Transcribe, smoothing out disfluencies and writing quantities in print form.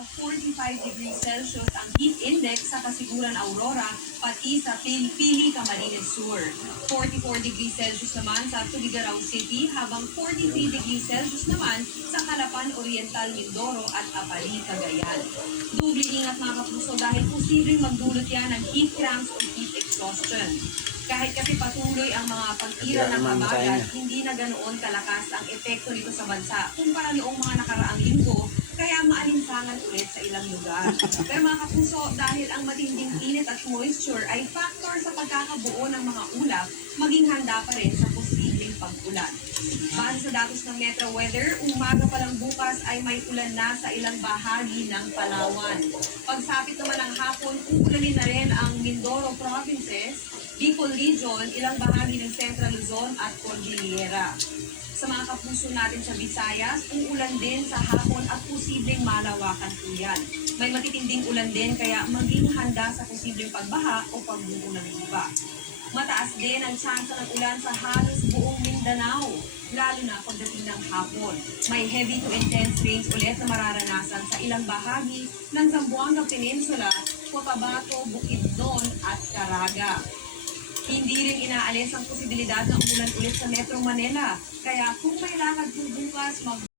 Sa 45 degrees Celsius ang heat index sa Kasiguran Aurora, pati sa Pili, Camarines Sur. 44 degrees Celsius naman sa Tugigaraw City, habang 43 degrees Celsius naman sa Calapan Oriental, Mindoro at Apali, Cagayan. Dubli ingat mga kapuso dahil posibleng magdulot yan ng heat cramps o heat exhaustion. Kahit kasi patuloy ang mga pag-ira ng habagat, hindi na ganoon kalakas ang epekto nito sa bansa kumpara noong mga nakaraang linggo, kaya maalinsangan ulit sa ilang lugar. Pero mga kapuso, dahil ang matinding init at moisture ay factor sa pagkakabuo ng mga ulap, maging handa pa rin sa posibleng pag-ulan. Base sa datos ng Metro Weather, umaga pa lang bukas ay may ulan na sa ilang bahagi ng Palawan. Pagsapit naman ng hapon, uulanin na rin ang Mindoro Provinces, Bicol Region, ilang bahagi ng Central Luzon at Cordillera. Sa mga kapuso natin sa Visayas, uulan din sa hapon at posibleng malawakan po yan. May matitinding ulan din kaya maging handa sa posibleng pagbaha o pagbuo ng lupa. Mataas din ang tsansa ng ulan sa halos buong Mindanao, lalo na pagdating ng hapon. May heavy to intense rains ulit na mararanasan sa ilang bahagi ng Zamboanga Peninsula, Cotabato, Bukidnon at Caraga. Hindi rin inaalis ang posibilidad na umulan ulit sa Metro Manila. Kaya kung may lakad po bukas,